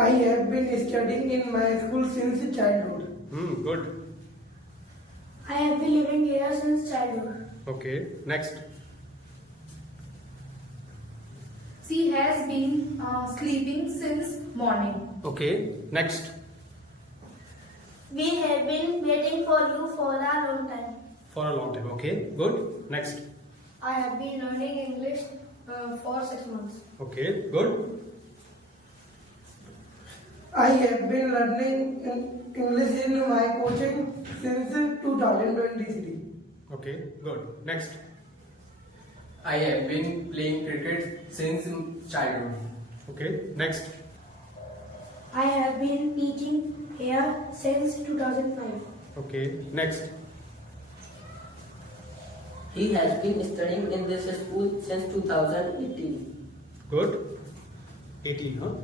I have been studying in my school since childhood. Good. I have been living here since childhood. Okay. Next. She has been sleeping since morning. Okay. Next. We have been waiting for you for a long time. For a long time. Okay. Good. Next. I have been learning English for 6 months. Okay. Good. I have been learning English in my coaching since 2023. Okay. Good. Next. I have been playing cricket since childhood. Okay. Next. I have been teaching here since 2005. Okay. Next. He has been studying in this school since 2018. Good. 18, huh?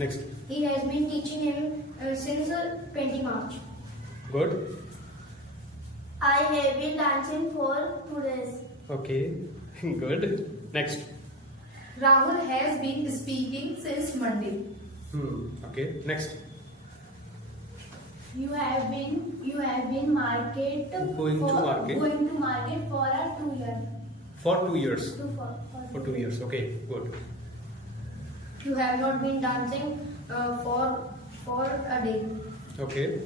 Next. He has been teaching him since 20 March. Good. I have been dancing for 2 days. Okay. Good. Next. Rahul has been speaking since Monday. Okay. Next. You have been market Going to market. going to market for a 2 year. For 2 years. For For 2 years. Okay. Good. You have not been dancing for a day. Okay.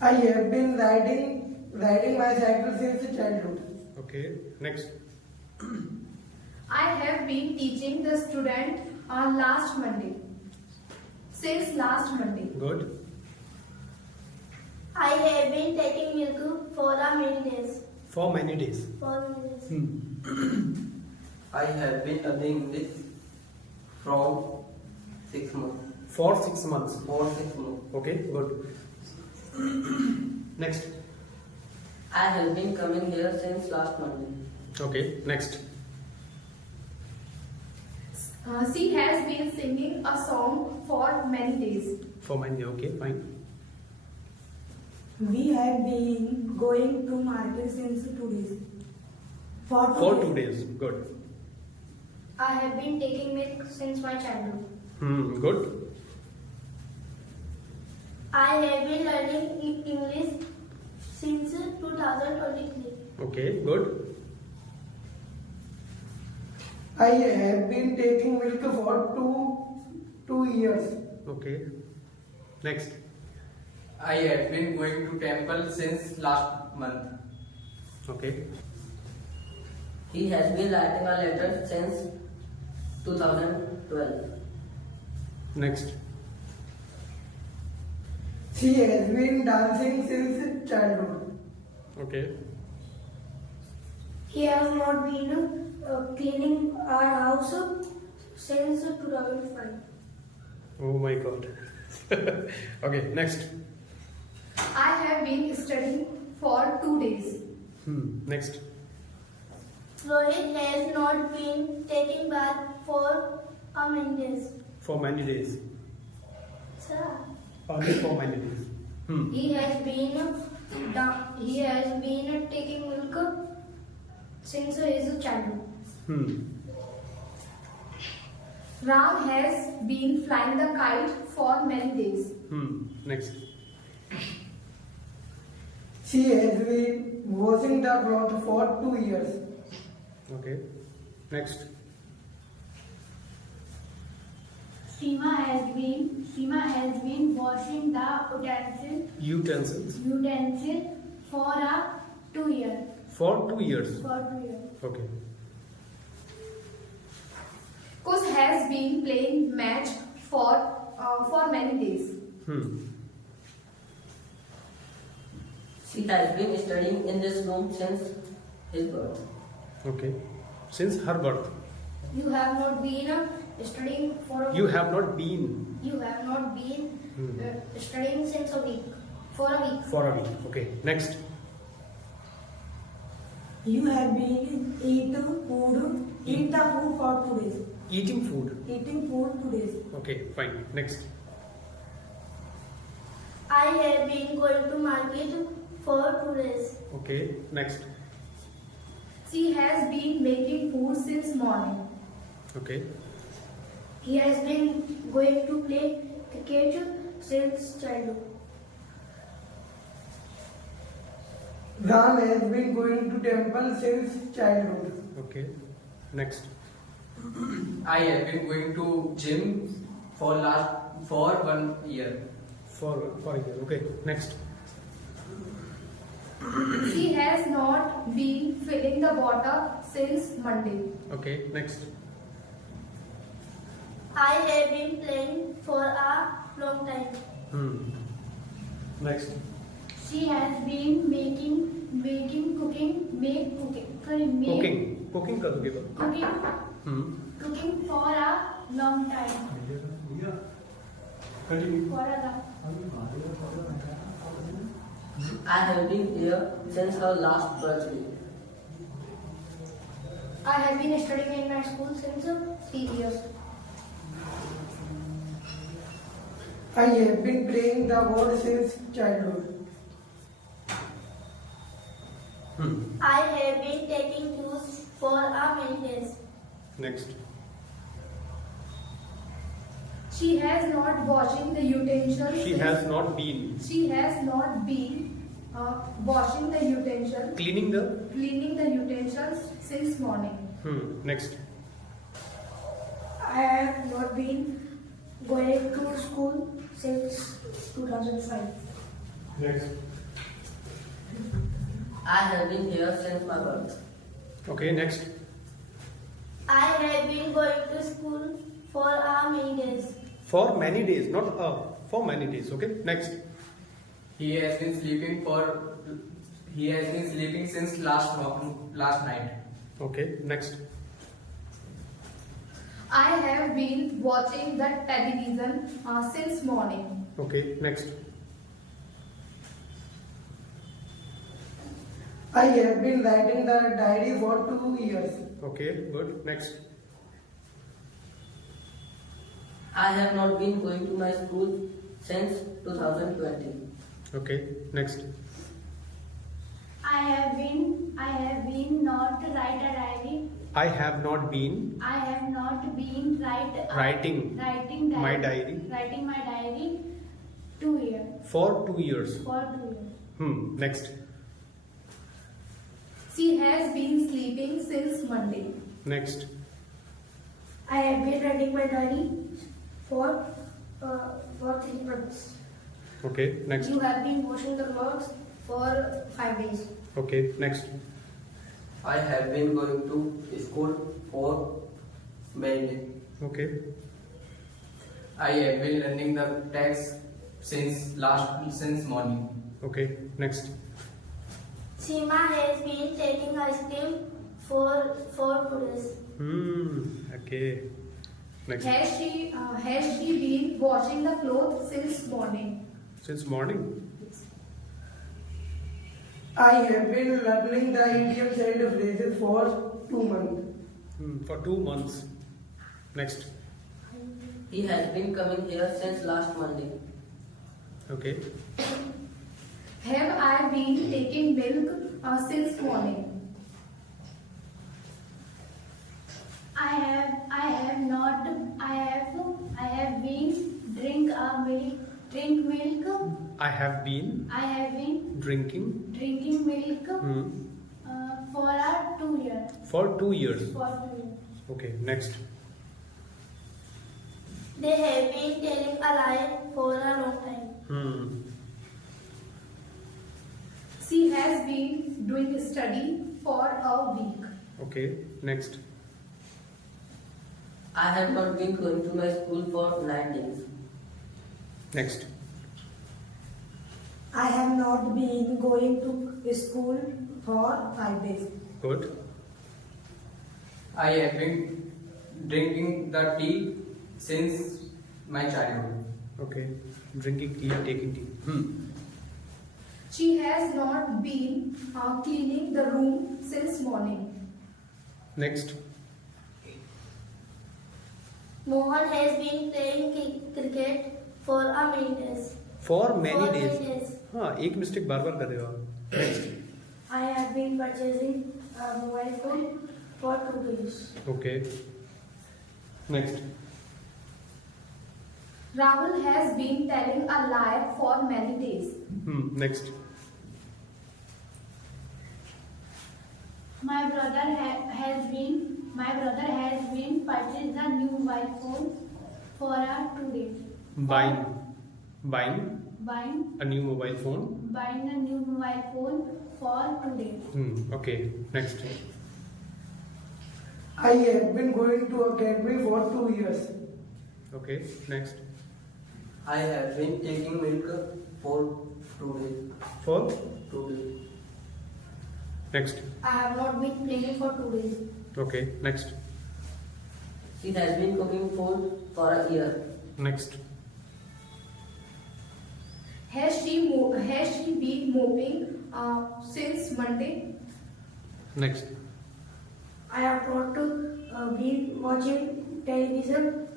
I have been riding my cycle since childhood. Okay. Next. I have been teaching the student last Monday. Since last Monday. Good. I have been taking milk for a many days. For many days. For many days. I have been learning English from 6 months. For 6 months. For 6 months. Okay. Good. Next. I have been coming here since last Monday. Okay. Next. She has been singing a song for many days. For many. Okay. Fine. We have been going to market since 2 days. For 2 days. Good. I have been taking milk since my childhood. Good. I have been learning English since 2023. Okay. Good. I have been taking milk for two years. Okay. Next. I have been going to temple since last month. Okay. He has been writing a letter since 2012. Next. She has been dancing since childhood. Okay. He has not been cleaning our house since 2005. Oh my God. Okay. Next. I have been studying for 2 days. Next. Rohit has not been taking bath for many days. For many days. Sir. Only for many days. He has been taking milk since his childhood. Ram has been flying the kite for many days. Next. She has been washing the cloth for 2 years. Okay. Next. Seema has been washing the Utensils. utensil for a 2 year. For 2 years. For 2 years. Okay. Kush has been playing match for many days. She has been studying in this room since his birth. Okay. Since her birth. You have not been studying for a You have not been studying since a week. For a week. for a week. Okay. Next. You have been eat the food for 2 days. Eating food. Eating food 2 days. Okay. Fine. Next. I have been going to market for 2 days. Okay. Next. She has been making food since morning. Okay. He has been going to play cricket since childhood. Ram has been going to temple since childhood. Okay. Next. I have been going to gym for 1 year. For a year. Okay. Next. She has not been filling the water since Monday. Okay. Next. I have been playing for a long time. Next. She has been making cooking Cooking कर दोगे बस. cooking for a long time. Continue. For a long. I have been here since her last birthday. I have been studying in my school since 3 years. I have been playing the board since childhood. I have been taking juice for a many days. Next. She has not washing the utensils. She has not been She has not been washing the utensils, cleaning the. cleaning the utensils since morning. Next. I have not been going to school since 2005. Next. I have been here since my birth. Okay. Next. I have been going to school for a many days. For many days, not for many days. Okay. Next. He has been sleeping since last night. Okay. Next. I have been watching the television since morning. Okay. Next. I have been writing the diary for 2 years. Okay. Good. Next. I have not been going to my school since 2020. Okay. Next. I have been not write a diary. I have not been I have not been writing writing my diary writing my diary 2 years. for 2 years. For 2 years. Next. She has been sleeping since Monday. Next. I have been writing my diary for 3 months. Okay. Next. You have been washing the clothes for 5 days. Okay. Next. I have been going to school for many days. Okay. I have been learning the text since morning. Okay. Next. Seema has been taking ice cream for 2 days. Okay. Next. Has she been washing the clothes since morning? Since morning. I have been learning the idioms and phrases for 2 months. For 2 months. Next. He has been coming here since last Monday. Okay. Have I been taking milk since morning? I have been drink milk. I have been I have been drinking drinking milk for 2 years. for 2 years. Okay. Next. They have been telling a lie for a long time. She has been doing study for a week. Okay. Next. I have not been going to my school for 9 days. Next. I have not been going to school for 5 days. Good. I have been drinking the tea since my childhood. Okay. Drinking tea, taking tea. She has not been cleaning the room since morning. Next. Mohan has been playing cricket for a many days. For many For days. many days. हाँ एक mistake बार बार कर रहे हो आप. Next. I have been purchasing a mobile phone for 2 days. Okay. Next. Rahul has been telling a lie for many days. Next. My brother has been purchased a new mobile phone for 2 days. Buying Buying a new mobile phone. buying a new mobile phone for 2 days. Okay. Next. I have been going to academy for 2 years. Okay. Next. I have been taking milk for 2 days. For 2 days. next. I have not been playing for 2 days. Okay. Next. She has been cooking food for a year. Next. Has she been mopping since Monday? Next. I have not been watching television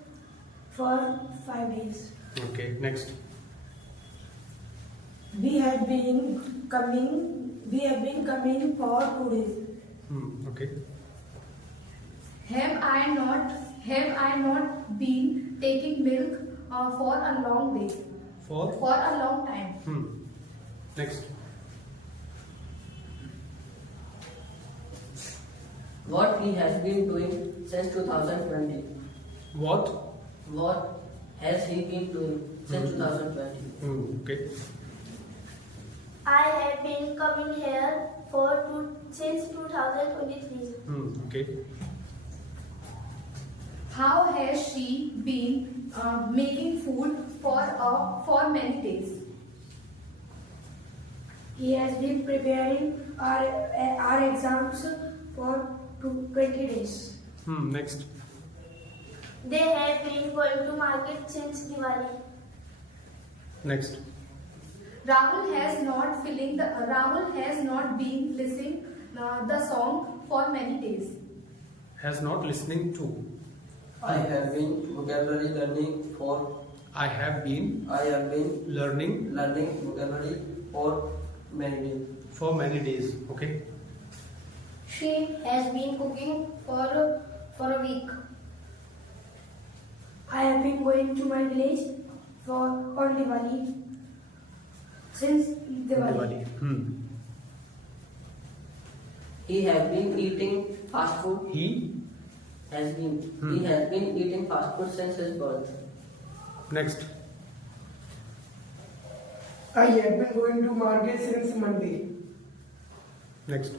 for 5 days. Okay. Next. We have been coming for 2 days. Okay. Have I not been taking milk for a long day? For For a long time. next. What he has been doing since 2020. What? What has he been doing since 2020? Okay. I have been coming here since 2023. Okay. How has she been making food for many days? He has been preparing our exams for 20 days. Next. They have been going to market since Diwali. Next. Rahul has not been listening the song for many days. Has not listening to. I have been vocabulary learning for. I have been I have been learning learning vocabulary for many days. for many days. Okay. She has been cooking for a week. I have been going to my village on Diwali since Diwali. He has been eating fast food. He. He has been eating fast food since his birth. Next. I have been going to market since Monday. Next.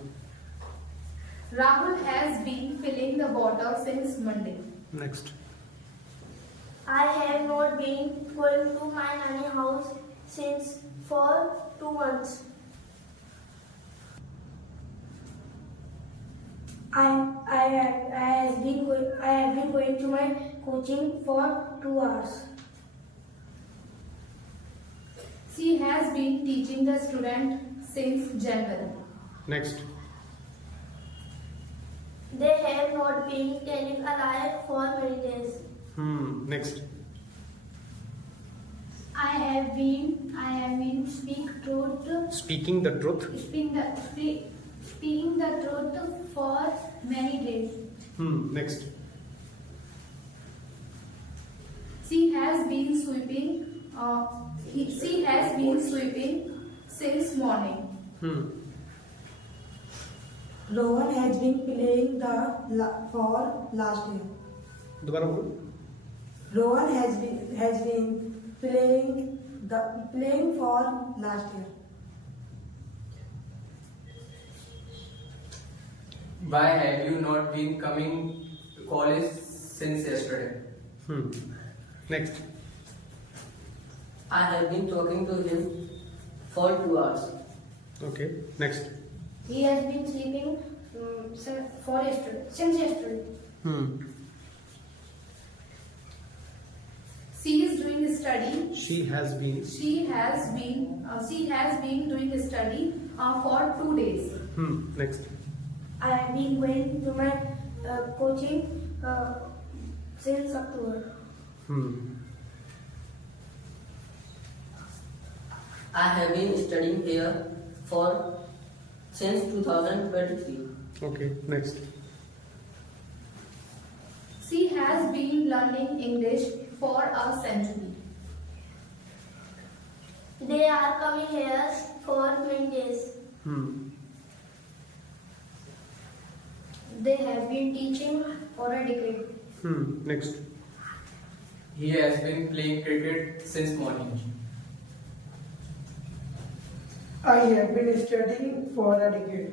Rahul has been filling the water since Monday. Next. I have not been going to my nanny house for 2 months. I have been going to my coaching for 2 hours. She has been teaching the student since January. Next. They have not been telling a lie for many days. Next. I have been Speaking the truth. speaking the truth for many days. Next. She has been sweeping. She has been sweeping since morning. Rohan has been playing for last year. दोबारा बोलो. Rohan has been playing for last year. Why have you not been coming to college since yesterday? Next. I have been talking to him for 2 hours. Okay. Next. He has been sleeping since yesterday. She is doing study. She has been. She has been doing study for 2 days. Next. I have been going to my coaching since October. I have been studying here since 2023. Okay. Next. She has been learning English for a century. They are coming here for many days. They have been teaching for a decade. Next. He has been playing cricket since morning. I have been studying for a decade.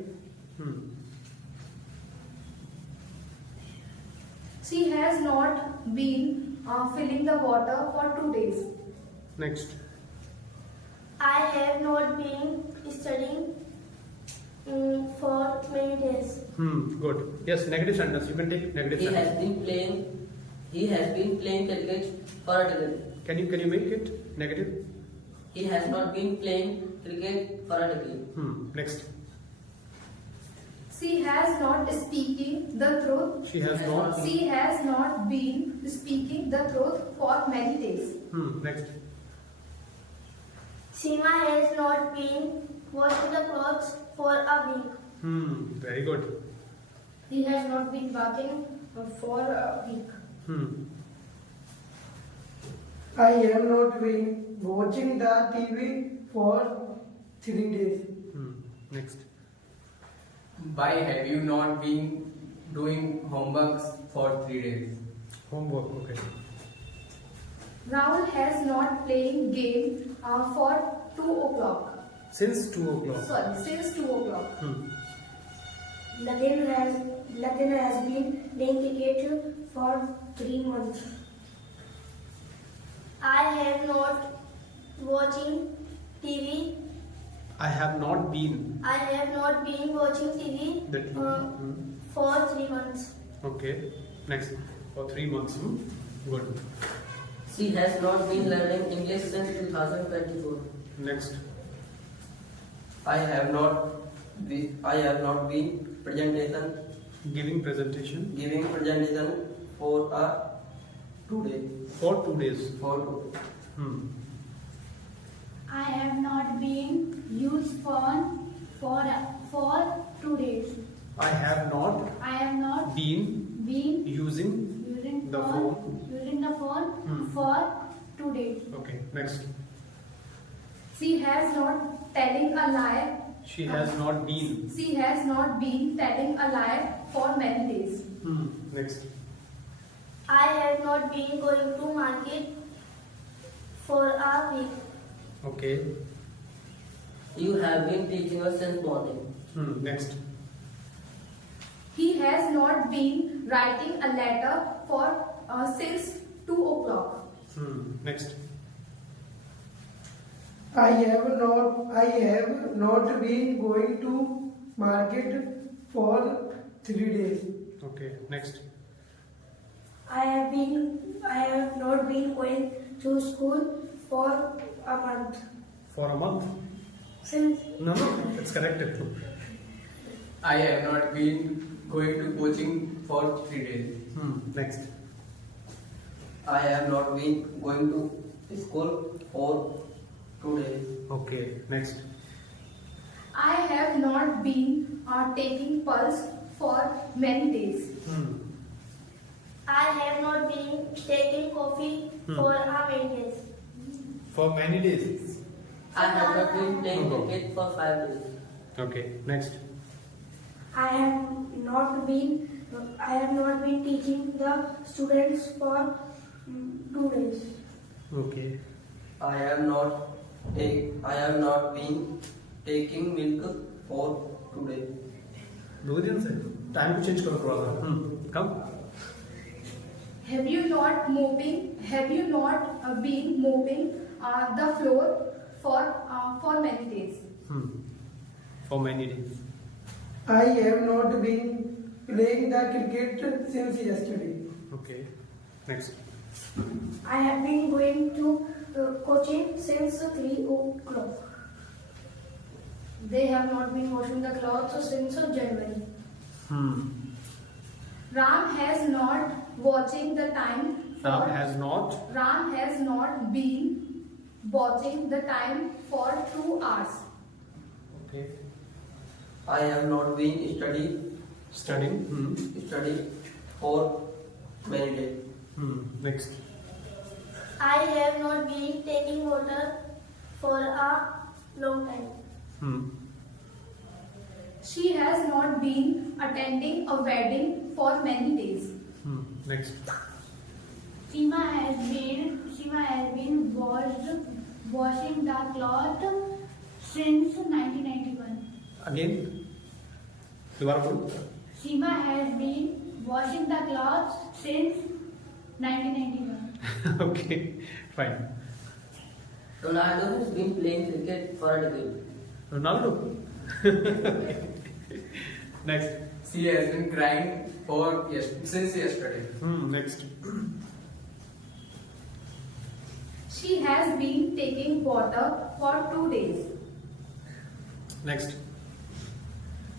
She has not been filling the water for 2 days. Next. I have not been studying for many days. Good. Yes, negative sentence. You can take negative He sentence. has been playing cricket for a decade. Can you make it negative? He has not been playing cricket for a decade. Next. She has not speaking the truth. She has not. She has not been speaking the truth for many days. Next. Seema has not been washing the clothes for a week. Very good. He has not been bathing for a week. I have not been watching the TV for 3 days. Next. Why have you not been doing homeworks for 3 days? Homework. Okay. Rahul has not playing game for 2 o'clock. Since 2 o'clock. Sorry, since 2 o'clock. Latin has been playing cricket for 3 months. I have not watching TV. I have not been. I have not been watching TV The TV. for 3 months. Okay. Next. For 3 months. Good. She has not been learning English since 2024. Next. I have not been Giving presentation giving presentation for 2 days. for 2 days. I have not been used phone for 2 days. I have not I have not been been using using the phone for 2 days. Okay. Next. She has not telling a lie. She has not been. She has not been telling a lie for many days. Next. I have not been going to market for a week. Okay. You have been teaching us since morning. Next. He has not been writing a letter for since 2 o'clock. Next. I have not been going to market for 3 days. Okay. Next. I have not been going to school for a month. For a month. Since No, it's corrected. I have not been going to coaching for 3 days. Next. I have not been going to school for 2 days. Okay. Next. I have not been taking pulse for many days. I have not been taking coffee for a many days. For many days. I have not been playing cricket for 5 days. Okay. Next. I have not been teaching the students for 2 days. Okay. I have not been taking milk for 2 days. 2 दिन से time को change करो थोड़ा सा. Come. Have you not been mopping the floor for many days? For many days. I have not been playing the cricket since yesterday. Okay. Next. I have been going to coaching since 3 o'clock. They have not been washing the clothes since January. Ram has not watching the time. Ram has not. Ram has not been watching the time for 2 hours. Okay. I have not been studying Studying. for many days. Next. I have not been taking water for a long time. She has not been attending a wedding for many days. Next. Seema has been washing the cloth since 1991. Again. दोबारा बोलो. Seema has been washing the clothes since 1991. Okay. Fine. Ronaldo has been playing cricket for a decade. Ronaldo. Next. She has been crying since yesterday. Next. She has been taking water for 2 days. Next.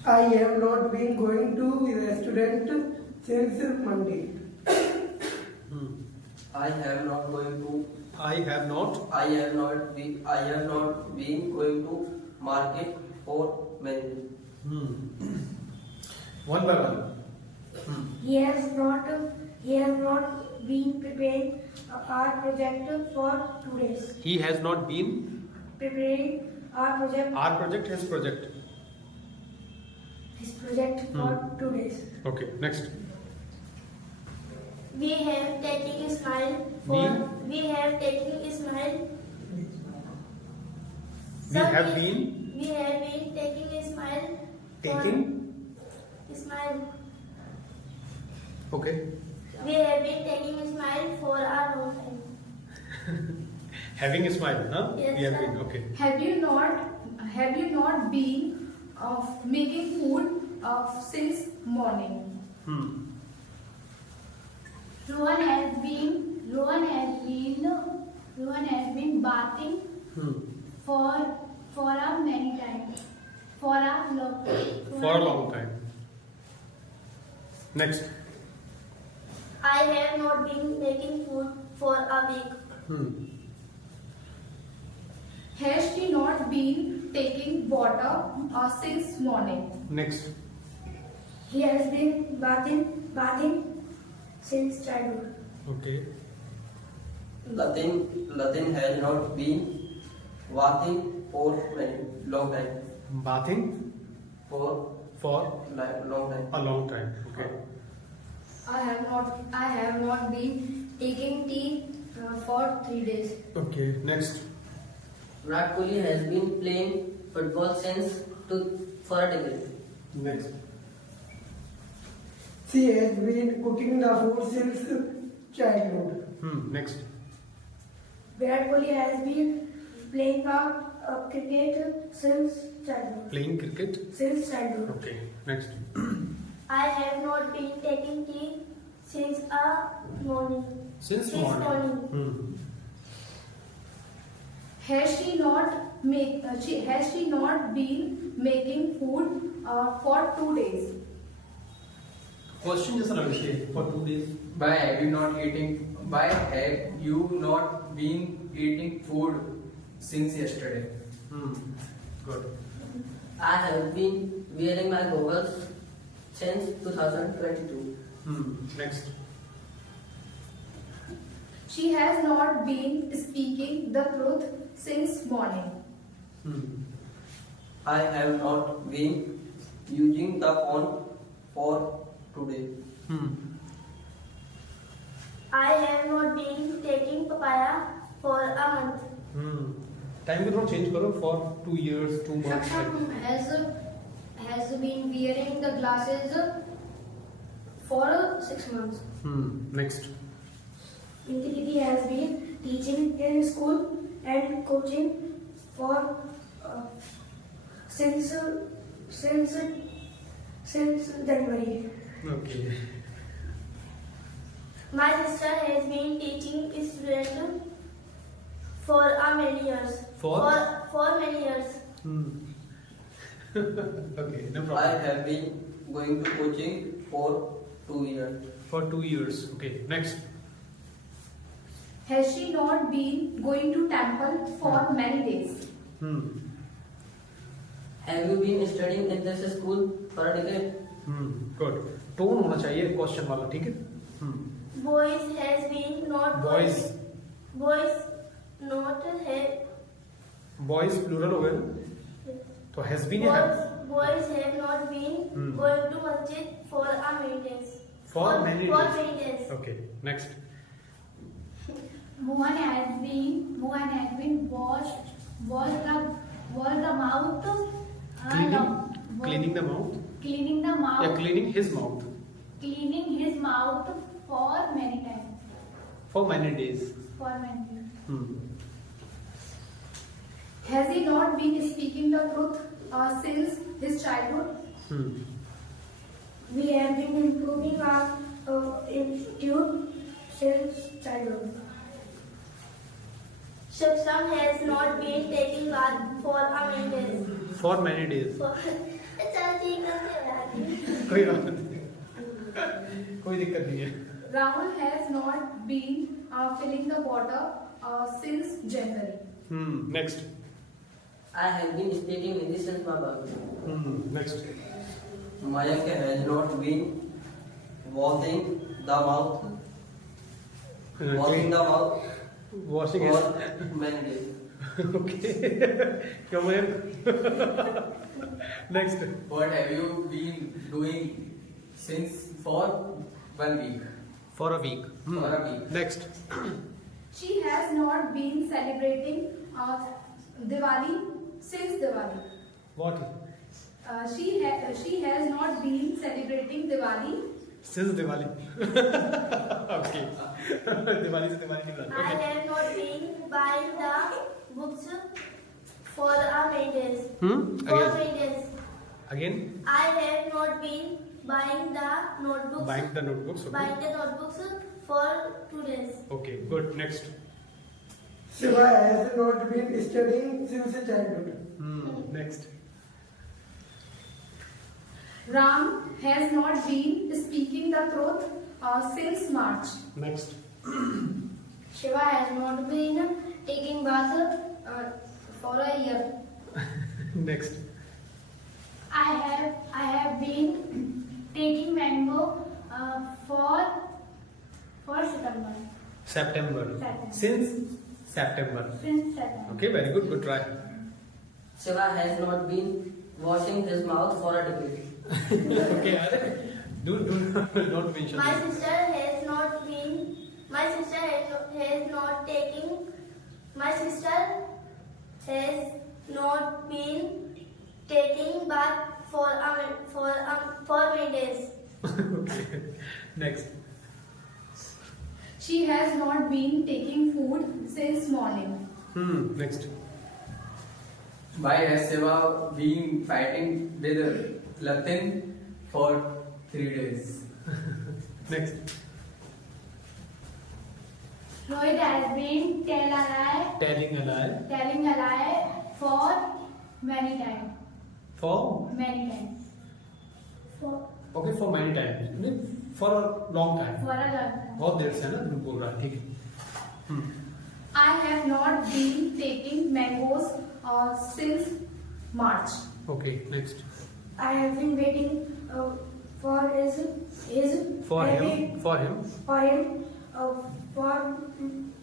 I have not been going to restaurant since Monday. I have not been going to market for many days. One by one. He has not been preparing our project for 2 days. He has not been. Preparing our project. Our project, his project. His project for 2 days. Okay. Next. We have taken Ismail for. We have taken Ismail. We have been We have been taking Ismail. taking. Ismail. Okay. We have been taking Ismail for a long time. Having a smile, huh? Yes, We have sir. been. Okay. Have you not been making food since morning? Rohan has been bathing for a many times. For For a long time. Next. I have not been making food for a week. Has she not been taking water since morning? Next. He has been bathing since childhood. Okay. Latin has not been bathing for many long time. Bathing For for long time. a long time. Okay. I have not been taking tea for 3 days. Okay. Next. Virat Kohli has been playing football for a decade. Next. She has been cooking the food since childhood. Next. Virat Kohli has been playing cricket since childhood. Playing cricket. Since childhood. Okay. Next. I have not been taking tea since morning. Since morning. Has she not been making food for 2 days? Question जैसा लग रही है. For 2 days. Why have you not been eating food since yesterday? Good. I have been wearing my goggles since 2022. Next. She has not been speaking the truth since morning. I have not been using the phone for today. I have not been taking papaya for a month. Time को थोड़ा change करो. For 2 years, 2 months. Has been wearing the glasses for 6 months. Next. Inti Didi has been teaching in school and coaching for since January. Okay. My sister has been teaching students for many years. For many years. Okay. No I problem. have been going to coaching for 2 years. For 2 years. Okay. Next. Has she not been going to temple for many days? Have you been studying in this school for a decade? Good. Tone होना चाहिए question वाला. ठीक है. Boys has been not Boys. Boys not have Boys plural हो गया ना? तो has been या have? boys have not been going to masjid for many days. For many For days. many days. Okay, next. Mohan has been wash the mouth. Cleaning the mouth. Cleaning the mouth. Yeah, cleaning his mouth. Cleaning his mouth for many times. For many days. For many days. Has he not been speaking the truth since his childhood? We have been improving our institute since childhood. Shaksham has not been taking bath for many days. For many days. चल ठीक है कोई बात नहीं, कोई दिक्कत नहीं है. Rahul has not been filling the water since January. Next. I have been speaking Hindi since my birth. Next. Mayank has not been washing the mouth. Washing the mouth Washing for his. many days. Okay. Come on. Next. What have you been doing since for 1 week? For a week. For a week. Next. She has not been celebrating Diwali since Diwali. What? She has not been celebrating Diwali Since Diwali. Okay. Diwali से Diwali की बात. I have not been buying the books for many days. For Again. many days. Again. I have not been buying the notebooks. Buying the notebooks. Okay. Buying the notebooks for 2 days. Okay. Good. Next. Shiva has not been studying since childhood. Next. Ram has not been speaking the truth since March. Next. Shiva has not been taking bath for a year. Next. I have been taking mango for September. September. September. Since September. Since September. Okay. Very good. Good try. Shiva has not been washing his mouth for a decade. Okay. Don't mention. My that. sister has not been. My sister has not taking. My sister has not been taking bath for many days. Okay. Next. She has not been taking food since morning. Next. Why has Shiva been fighting with Latin for 3 days? Next. Rohit has been Telling a lie. telling a lie for many times. For. Many times. Okay. For many times. For a long time. For a long time. बहुत देर से है ना बोल रहा है. ठीक है. I have not been taking mangoes since March. Okay. Next. I have been waiting for his For him. baby- For him. for him for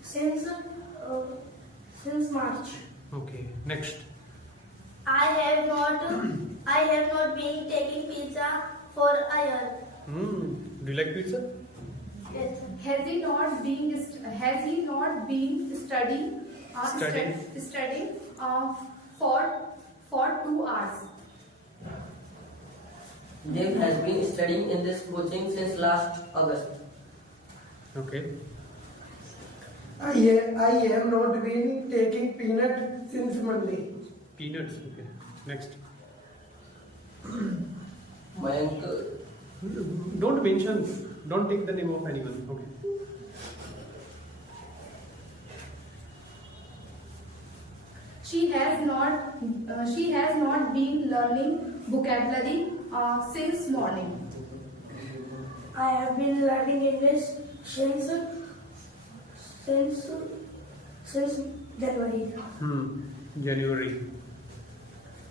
since March. Okay. Next. I have not been taking pizza for a year. Do you like pizza? Yes. Has he not been studying for 2 hours? Dev has been studying in this coaching since last August. Okay. I have not been taking peanut since Monday. Peanuts. Okay. Next. Mayank Don't mention. Don't take the name of anyone. Okay. She has not been learning vocabulary since morning. I have been learning English since January. January.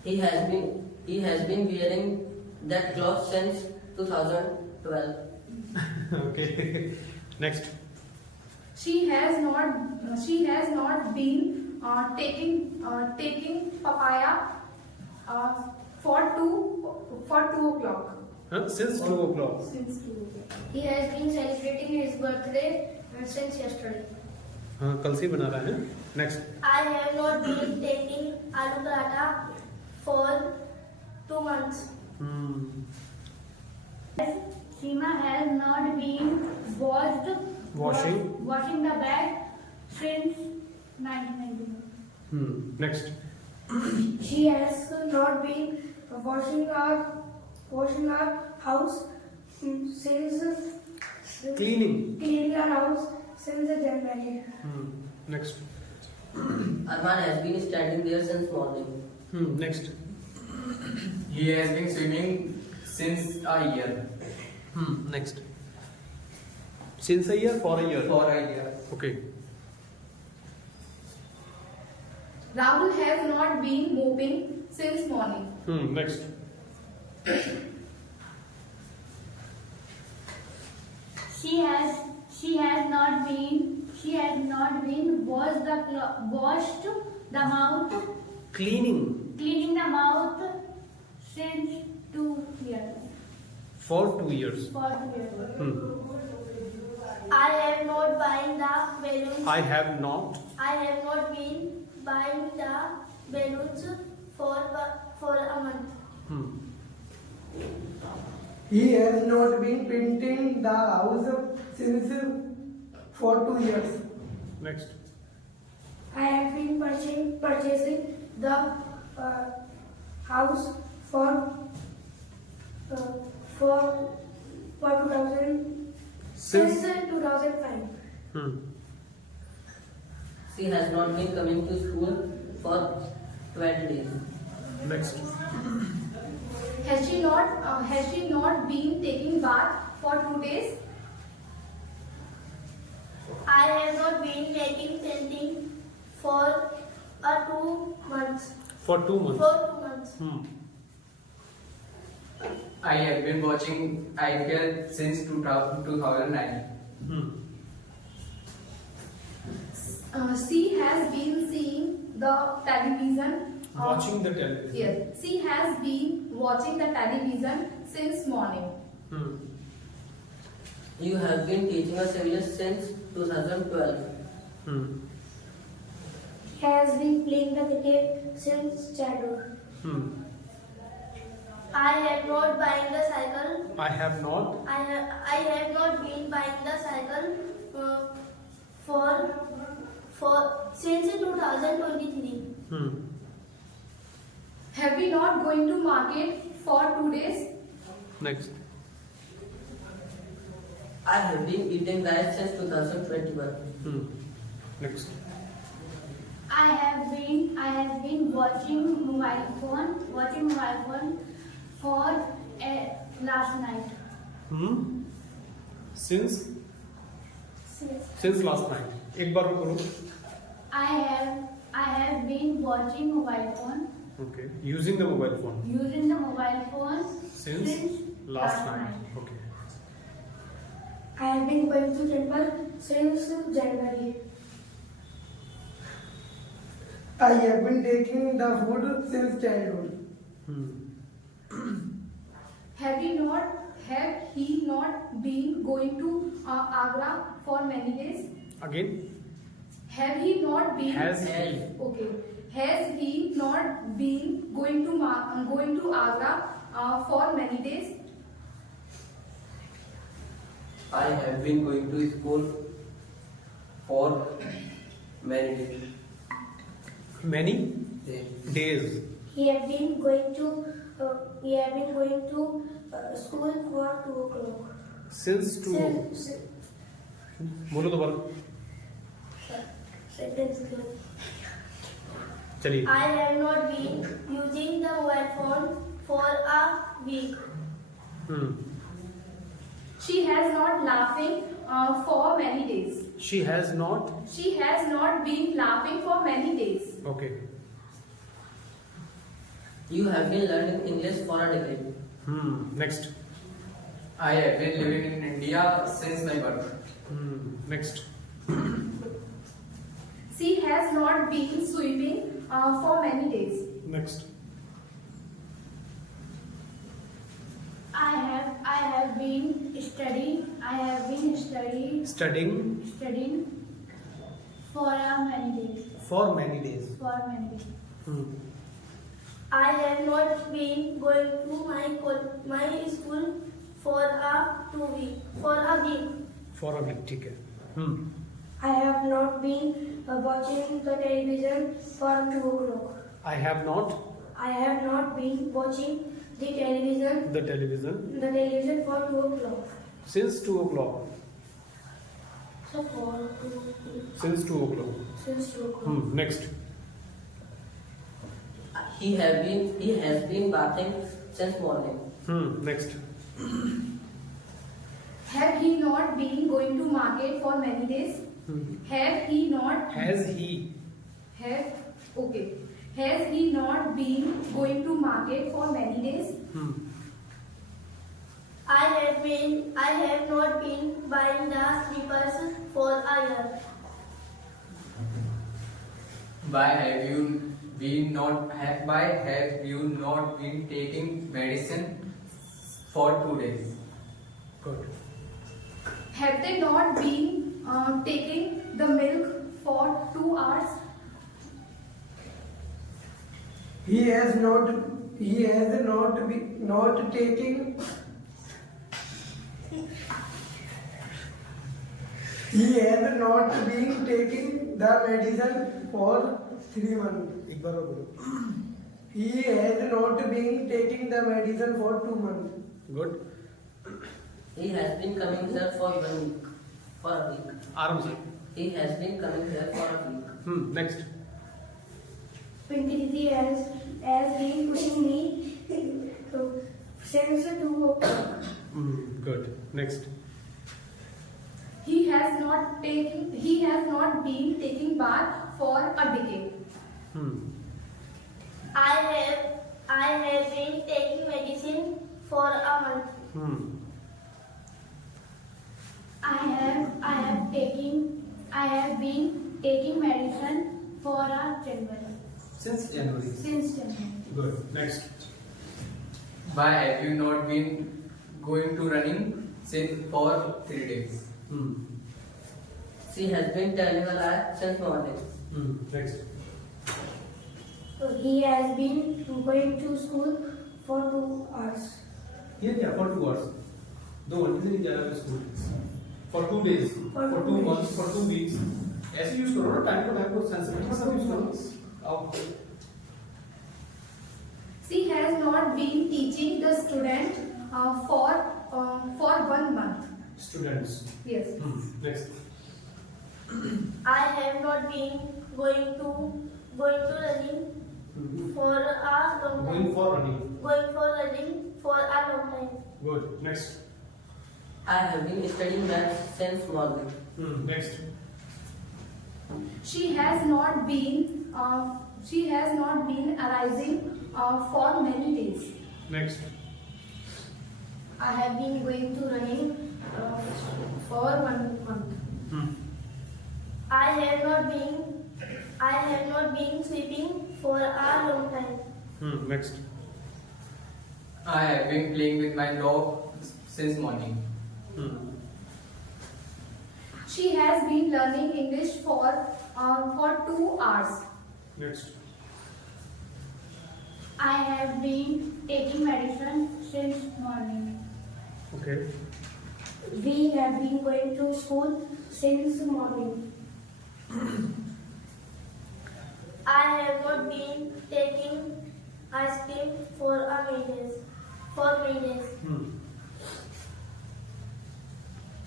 he has been wearing that cloth since 2012. Okay. Next. She has not been taking papaya for 2 o'clock. Since 2 o'clock. Since 2 o'clock. He has been celebrating his birthday since yesterday. हाँ कल से ही बना रहा है. Next. I have not been taking aloo paratha for 2 months. Seema has not been washing the bed since 1991. Next. She has not been washing our house since Cleaning. our house since January. Next. Arman has been standing there since morning. Next. He has been swimming since a year. Next. Since a year, for a year. For a year. Okay. Rahul has not been mopping since morning. Next. She has not been washed the mouth Cleaning. cleaning the mouth since 2 years. For 2 years. For 2 years. I have not buying the balloons. I have not. I have not been buying the balloons for a month. He has not been painting the house since for 2 years. Next. I have been purchasing the house for 2000 since 2005. She has not been coming to school for 20 days. Next. Has she not been taking bath for 2 days? I have not been taking painting for 2 months. For 2 months. For 2 months. I have been watching IPL since 2009. She has been seeing the television. Watching the television. Yes, she has been watching the television since morning. You have been teaching us English since 2012. Has been playing the cricket since childhood. I have not buying the cycle. I have not. I have not been buying the cycle for since 2023. Have we not going to market for 2 days? Next. I have been eating rice since 2021. Next. I have been watching mobile phone for last night. Since last night. एक बार रुको. I have been watching mobile phone. Okay. Using the mobile phone. Using the mobile phone Since last night. Okay. I have been going to temple since January. I have been taking the food since childhood. Have he not been going to Agra for many days? Again. Have he not been? Has he? Okay. Has he not been going to Agra for many days? I have been going to school for many days. Many days. He have been going to school for 2 o'clock. Since 2. बोलो दोबारा. चलिए. I have not been using the mobile phone for a week. She has not laughing for many days. She has not. She has not been laughing for many days. Okay. You have been learning English for a decade. Next. I have been living in India since my birth. Next. She has not been sweeping for many days. Next. I have been studying. I have been Studying studying for many days. for many days. For many days. I have not been going to my school for a week. For a week. ठीक है. I have not been watching the television for 2 o'clock. I have not I have not been watching the television the television for 2 o'clock. since 2 o'clock. So for Since 2 o'clock. since 2 o'clock. Next. He has been bathing since morning. Next. Have he not been going to market for many days? Have he not? Has he? Has he not been going to market for many days? I have not been buying the slippers for a year. Why have you not been taking medicine for 2 days? Good. Have they not been taking the milk for 2 hours? He has not taking. He has not been taking the medicine for 3 months. एक बार और बोलो. He has not been taking the medicine for 2 months. Good. He has been coming here for 1 week. For a week. आराम से. He has been coming here for a week. Next. Pinky Didi has been pushing me since 2 o'clock. Good. Next. He has not been taking bath for a decade. I have been taking medicine for a month. I have been taking medicine for a January. Since January. Since January. Good. Next. Why have you not been going to running for 3 days? She has been telling a lie since morning. Next. He has been going to school for 2 hours. ये क्या? For 2 hours. 2 घंटे से नहीं जा रहा school. For 2 days. For For 2 2 months. For 2 weeks. ऐसे use करो ना, टाइम को सेंसिटिव सब यूज करो. आओ. She has not been teaching the student for 1 month. Students. Yes. Next. I have not been going to running for a long time. Going for running. Going for running for a long time. Good. Next. I have been studying maths since morning. Next. She has not been arising for many days. Next. I have been going to running for 1 month. I have not been sleeping for a long time. Next. I have been playing with my dog since morning. She has been learning English for 2 hours. Next. I have been taking medicine since morning. Okay. We have been going to school since morning. I have not been taking ice cream for many days.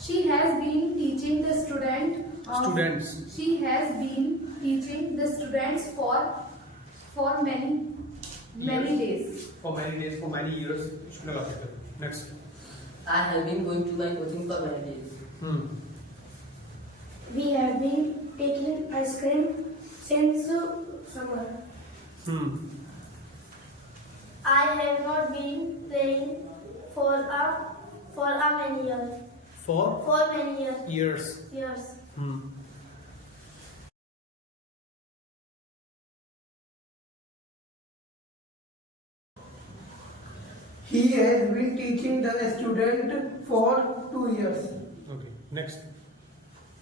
She has been teaching the students. She has been teaching the students for many days. For many days, for many years. इसमें लगा सकते हैं. Next. I have been going to my coaching for many days. We have been taking ice cream since summer. I have not been playing for a many years. For For many years. years. Years. Hmm. He has been teaching the student for 2 years. Okay. Next.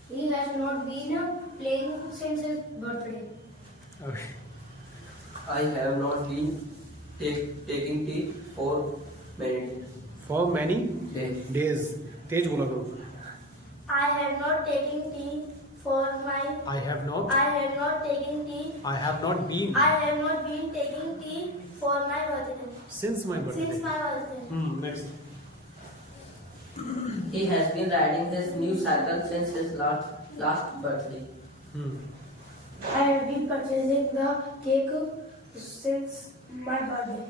He has not been playing since his birthday. Okay. I have not been taking tea for many days. For many Days. days. तेज बोला करो. I have not taken tea for my. I have not. I have not taken tea. I have not been I have not been taking tea for my birthday. since my birthday. Since my birthday. Next. He has been riding his new cycle since his last birthday. I have been purchasing the cake since my birthday.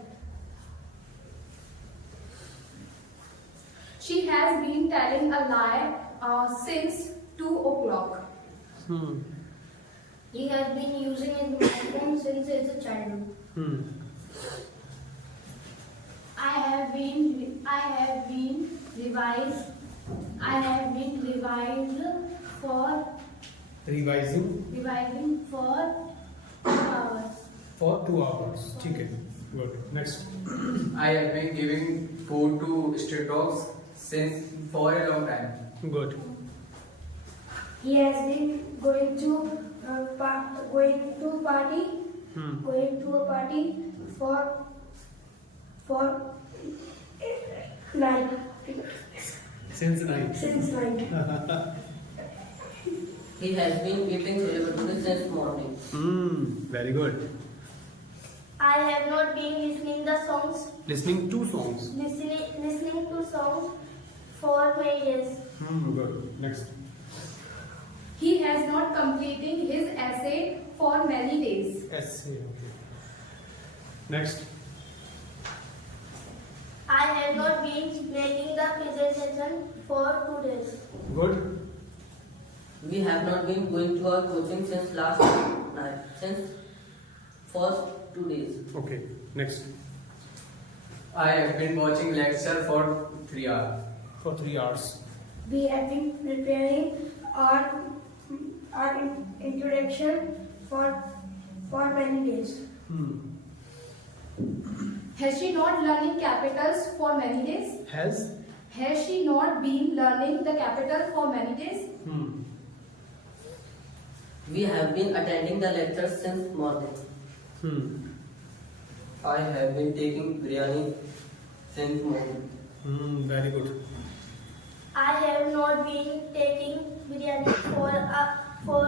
She has been telling a lie since 2 o'clock. He has been using his mobile phone since his childhood. I have been revised for Revising for 2 hours. for 2 hours. ठीक है. Good. Next. I have been giving food to stray dogs since for a long time. Good. He has been going to a party for night. Since night. Since night. He has been eating chole since morning. Very good. I have not been listening the songs. Listening to songs. Listening to songs for many days. Good. Next. He has not completing his essay for many days. Essay. Okay. Next. I have not been making the presentation for 2 days. Good. We have not been going to our coaching since last night. Since first 2 days. Okay. Next. I have been watching lecture for 3 hours. For 3 hours. We have been preparing our introduction for many days. Has she not learning capitals for many days? Has. Has she not been learning the capital for many days? We have been attending the lectures since morning. I have been taking biryani since morning. Very good. I have not been taking biryani for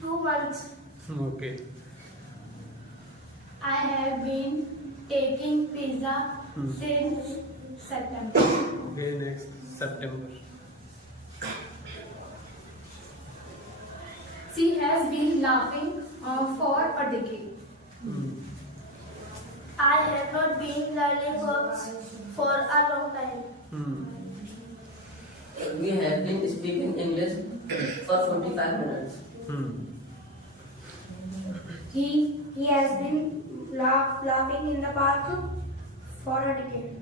two months. Okay. I have been taking pizza since September. Okay. Next. September. She has been laughing for a decade. I have not been learning verbs for a long time. We have been speaking English for 45 minutes. He has been laughing in the park for a decade.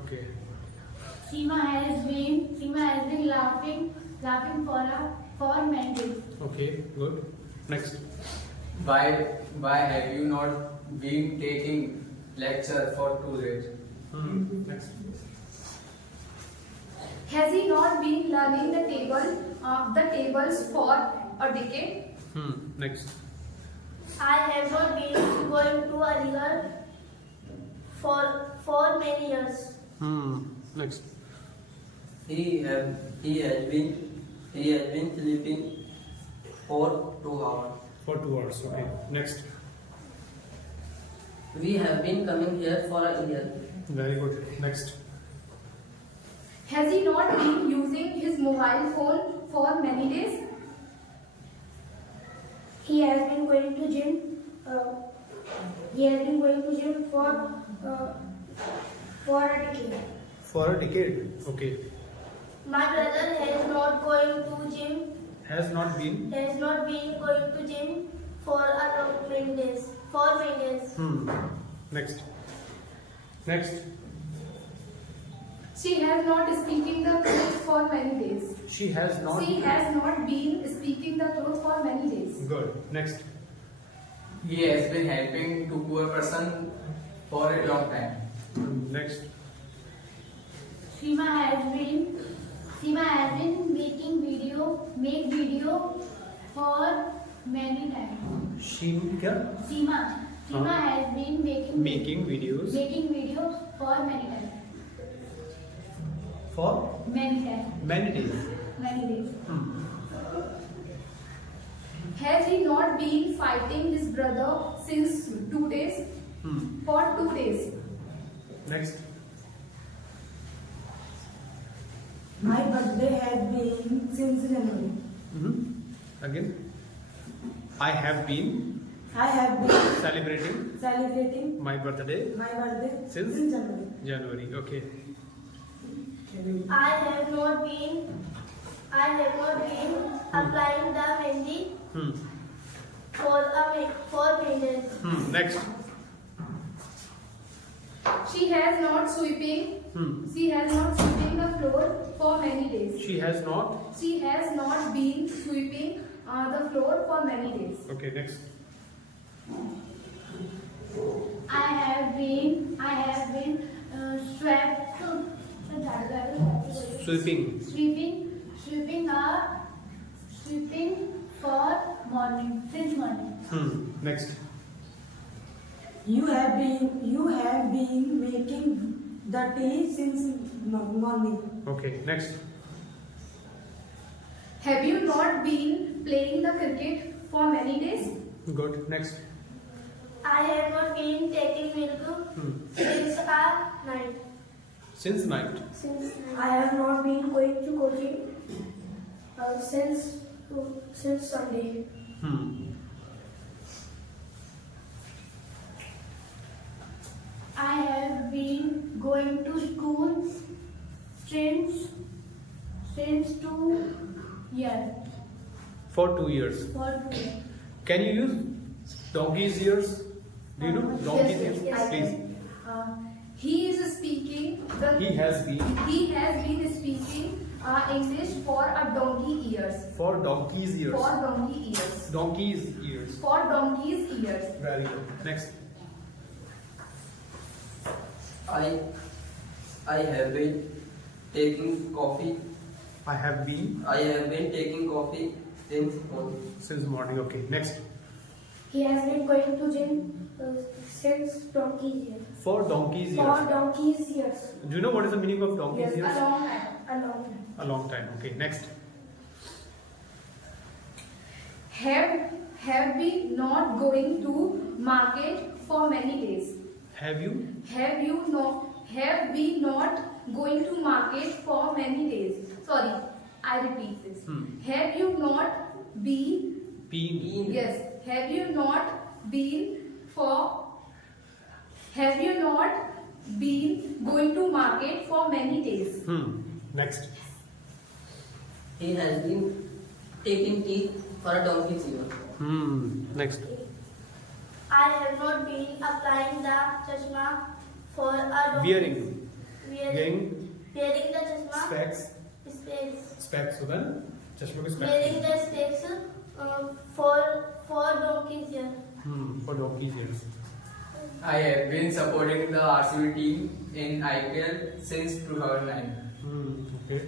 Okay. Seema has been laughing for many days. Okay. Good. Next. Why have you not been taking lecture for 2 days? Next. Has he not been learning the tables for a decade? Next. I have not been going to a river for many years. Next. He has been sleeping for 2 hours. For 2 hours. Okay. Next. We have been coming here for a year. Very good. Next. Has he not been using his mobile phone for many days? He has been going to gym. For a decade. For a decade. Okay. My brother has not going to gym. Has not been. Has not been going to gym for many days. For many days. Next. Next. She has not speaking the truth for many days. She has not. She has not been speaking the truth for many days. Good. Next. He has been helping to poor person for a long time. Next. Seema has been make video for many times. She क्या? Seema has been Making videos. making videos for many times. For Many times. many days. Many days. Has he not been fighting his brother since 2 days? For 2 days. Next. My birthday has been since January. Again. I have been I have been celebrating celebrating my birthday my birthday Since? January. January. Okay. I have not been applying the mehndi for minutes. Next. She has not sweeping. She has not sweeping the floor for many days. She has not. She has not been sweeping the floor for many days. Okay. Next. I have been sweeping for morning since morning. Next. You have been making the tea since morning. Okay. Next. Have you not been playing the cricket for many days? Good. Next. I have not been taking milk since night. Since night. I have not been going to coaching since Sunday. I have been going to school since 2 years. For 2 years. For 2 years. Can you use donkey's ears? Do you know donkey's ears? yes, Please. He is speaking. He has been. He has been speaking English for a donkey ears. For donkey's ears. For donkey ears. Donkey's ears. For donkey's ears. Very good. Next. I have been taking coffee. I have been I have been taking coffee since morning. since morning. Okay. Next. He has been going to gym since donkey's years. For donkey's For ears. donkey's years. Do you know what is the meaning of donkey's A ears? long time. A long time. A long time. Okay. Next. Have we not going to market for many days? Have you? Have we not going to market for many days? Sorry, I repeat this. Have you not been? Been. Yes. Have you not been going to market for many days? Next. He has been taking tea for a donkey's ear. Next. I have not been applying the chashma for a Wearing. wearing the chashma Specs. specs So then, chashma ke specs. wearing the specs for donkey's year. For donkey's ears. I have been supporting the RCB team in IPL since 2009. Okay.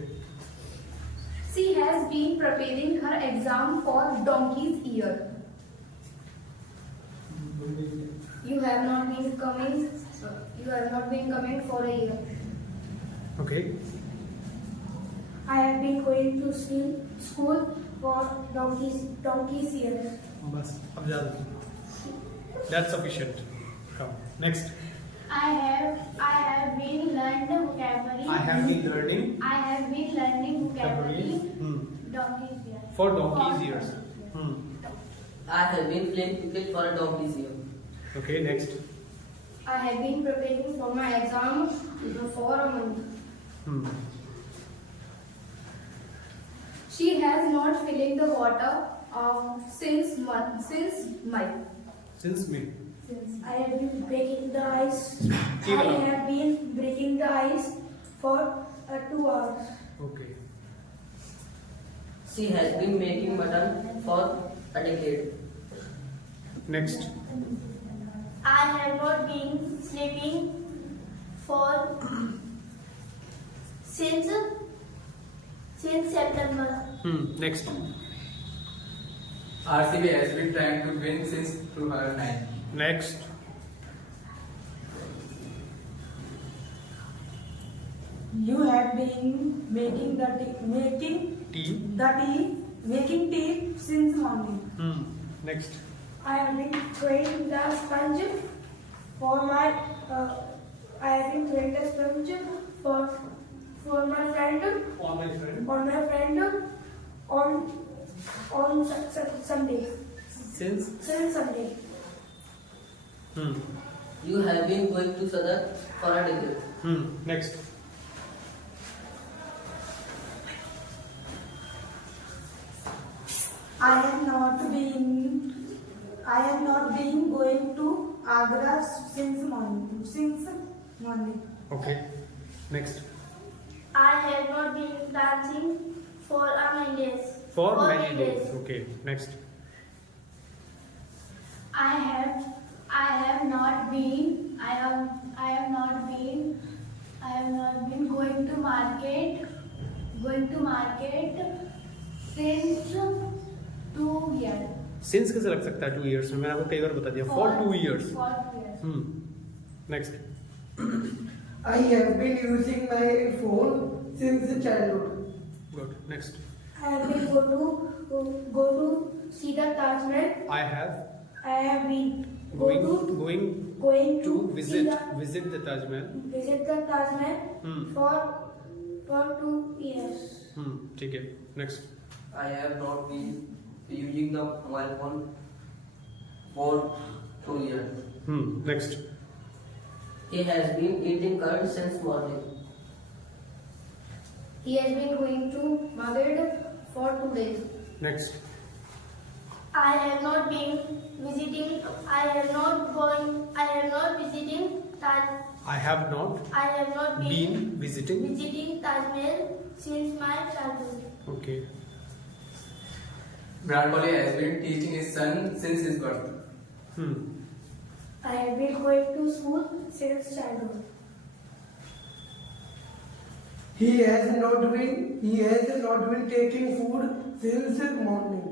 She has been preparing her exam for donkey's ear. You have not been coming for a year. Okay. I have been going to school for donkey's year. बस अब ज़्यादा. That's sufficient. Come. Next. I have been learned vocabulary. I have been learning I have been learning vocabulary. Donkey's ear. for donkey's ears. I have been playing cricket for a donkey's ear. Okay. Next. I have been preparing for my exam for a month. She has not filling the water since May. Since May. I have been breaking the ice. Keep I on. have been breaking the ice for 2 hours. Okay. She has been making mutton for a decade. Next. I have not been sleeping for since September. Next. RCB has been trying to win since 2009. Next. You have been making tea since morning. Next. I have been throwing the sponge for my for my friend On my friend. on Sunday. Since. Since Sunday. You have been going to Sadar for a decade. Next. I have not been going to Agra since morning. Okay. Next. I have not been dancing for many days. For many days. Okay. Next. I have not been going to market since 2 years. Since कैसे लग सकता है 2 years में? मैंने आपको कई बार बता दिया. For 2 years. For 2 years. Next. I have been using my phone since childhood. Good. Next. I have been go to see the Taj Mahal. I have I have been going to to visit visit the Taj Mahal. the Taj Mahal for 2 years. ठीक है. Next. I have not been using the mobile phone for 2 years. Next. He has been eating curd since morning. He has been going to market for 2 days. Next. I have not been visiting. I have not visiting Taj. I have not I have not been visiting. Taj Mahal since my childhood. Okay. Virat Kohli has been teaching his son since his birth. I have been going to school since childhood. He has not been taking food since morning.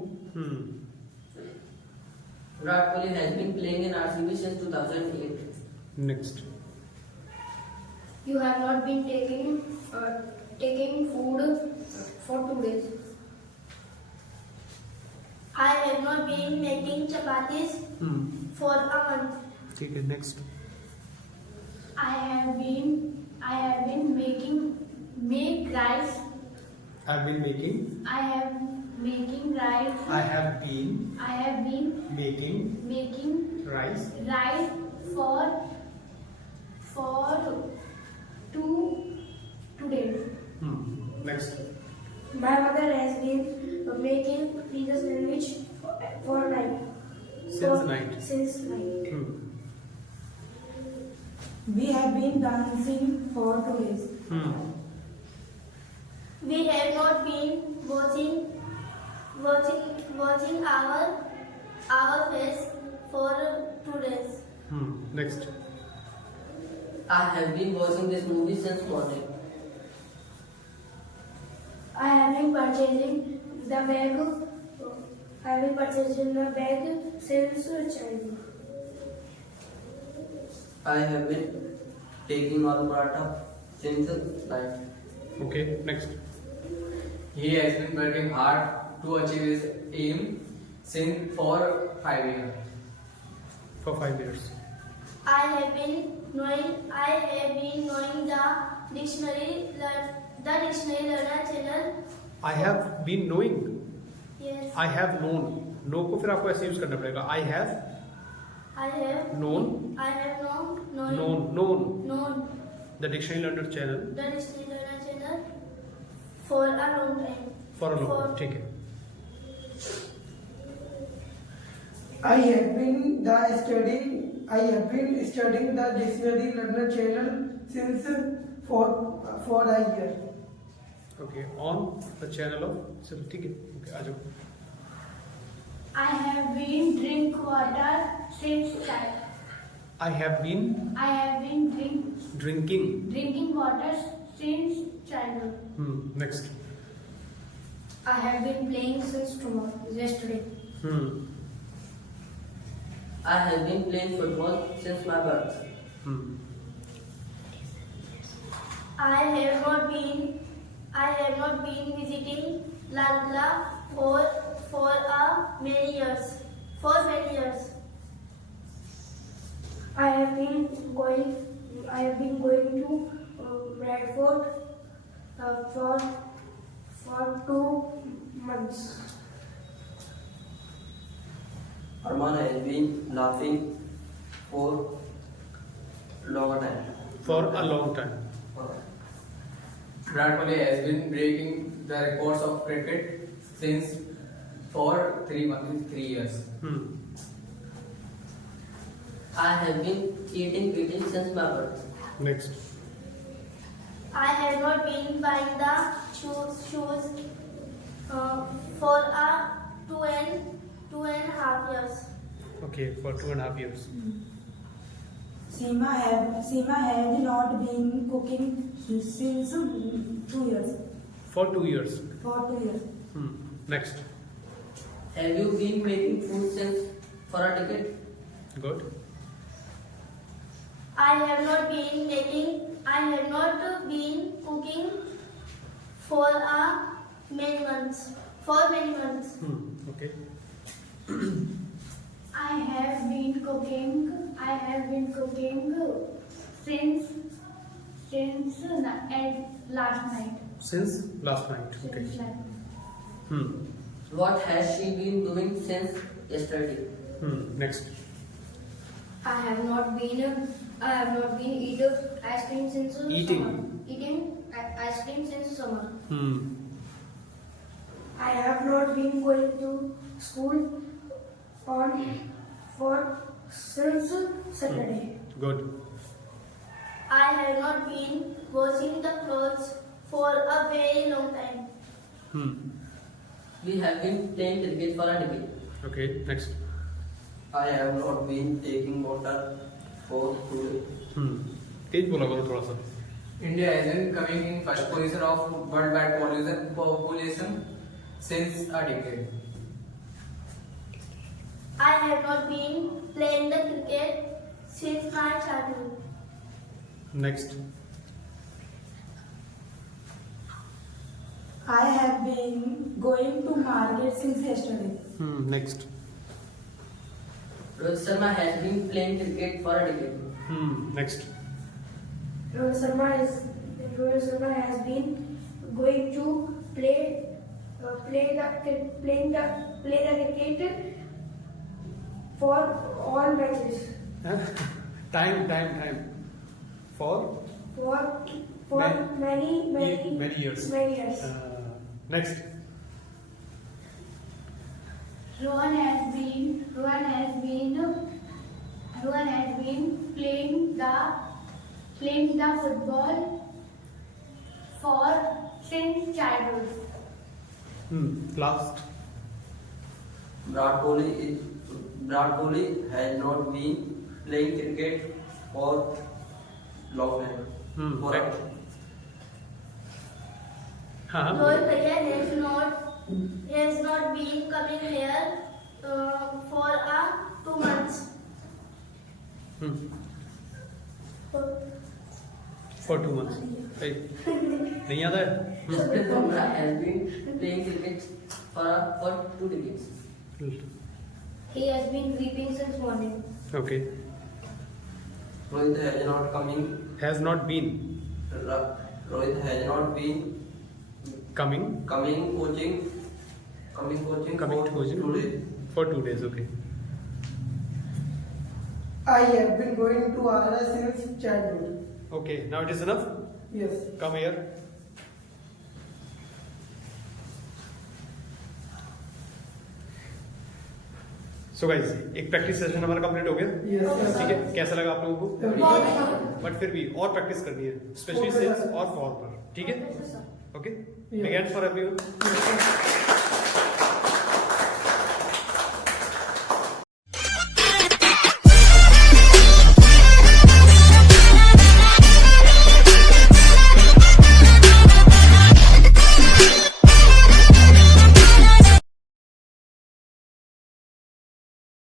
Virat Kohli has been playing in RCB since 2008. Next. You have not been taking food for 2 days. I have not been making chapatis for a month. ठीक है. Next. I have been making rice. I've been making. I have making rice. I have been I have been making making rice. rice for 2 days. Next. My mother has been making pizza sandwich for night. Since night. Since night. We have been dancing for 2 days. We have not been watching our face for 2 days. Next. I have been watching this movie since morning. I have been purchasing the bag. Since childhood. I have been taking all paratha since night. Okay. Next. He has been working hard to achieve his aim for 5 years. For 5 years. I have been knowing the dictionary learner channel. I have been knowing. Yes. I have known. नो को फिर आपको ऐसे use करना पड़ेगा. I have known the dictionary learner channel for a long time. for a long time. ठीक है. I have been studying the dictionary learner channel since for a year. Okay, on the channel of चलो ठीक है, okay, आ जाओ. I have been drink water since child. I have been I have been drinking. water since childhood. Next. I have been playing since yesterday. I have been playing football since my birth. I have not been visiting Lalgla for many years. I have been going to Bradford for 2 months. Arman has been laughing for longer time. For a long time. Virat Kohli has been breaking the records of cricket since for 3 years. I have been eating since my birth. Next. I have not been buying the shoes for 2.5 years. Okay, for 2.5 years. Seema has not been cooking since 2 years. For 2 years. Next. Have you been making food since for a decade? Good. I have not been cooking for many months. Okay. I have been cooking since last night. Since last night. Okay. Since last night. What has she been doing since yesterday? Next. I have not been eating ice cream since Eating. summer. Eating ice cream since summer. I have not been going to school since Saturday. Good. I have not been washing the clothes for a very long time. We have been playing cricket for a decade. Okay. Next. I have not been taking water for 2 days. तेज बोला करो थोड़ा सा. India has been coming in first position of worldwide population since a decade. I have not been playing the cricket since my childhood. Next. I have been going to market since yesterday. Next. Rohit Sharma has been playing cricket for a decade. Next. Rohit Sharma has been going to play the cricket for all matches. Time. For many years. Next. Rohan has been playing the football since childhood. Last. Virat Kohli has not been playing cricket for long time. Correct. Rohit Bhatia has not been coming here for 2 months. For 2 months. Hey. नहीं आता है? Bumrah has been playing cricket for 2 decades. He has been weeping since morning. Okay. Rohit has not been coming coaching for 2 days. Okay. I have been going to Agra since childhood. Okay. Now it is enough. Yes. Come here. So guys एक practice session हमारा complete हो गया. Yes, ठीक है, कैसा लगा आप लोगों को? बहुत अच्छा. बट फिर भी और प्रैक्टिस करनी है, स्पेशली सिंस और फॉर पर. ठीक है, okay, big hands for everyone.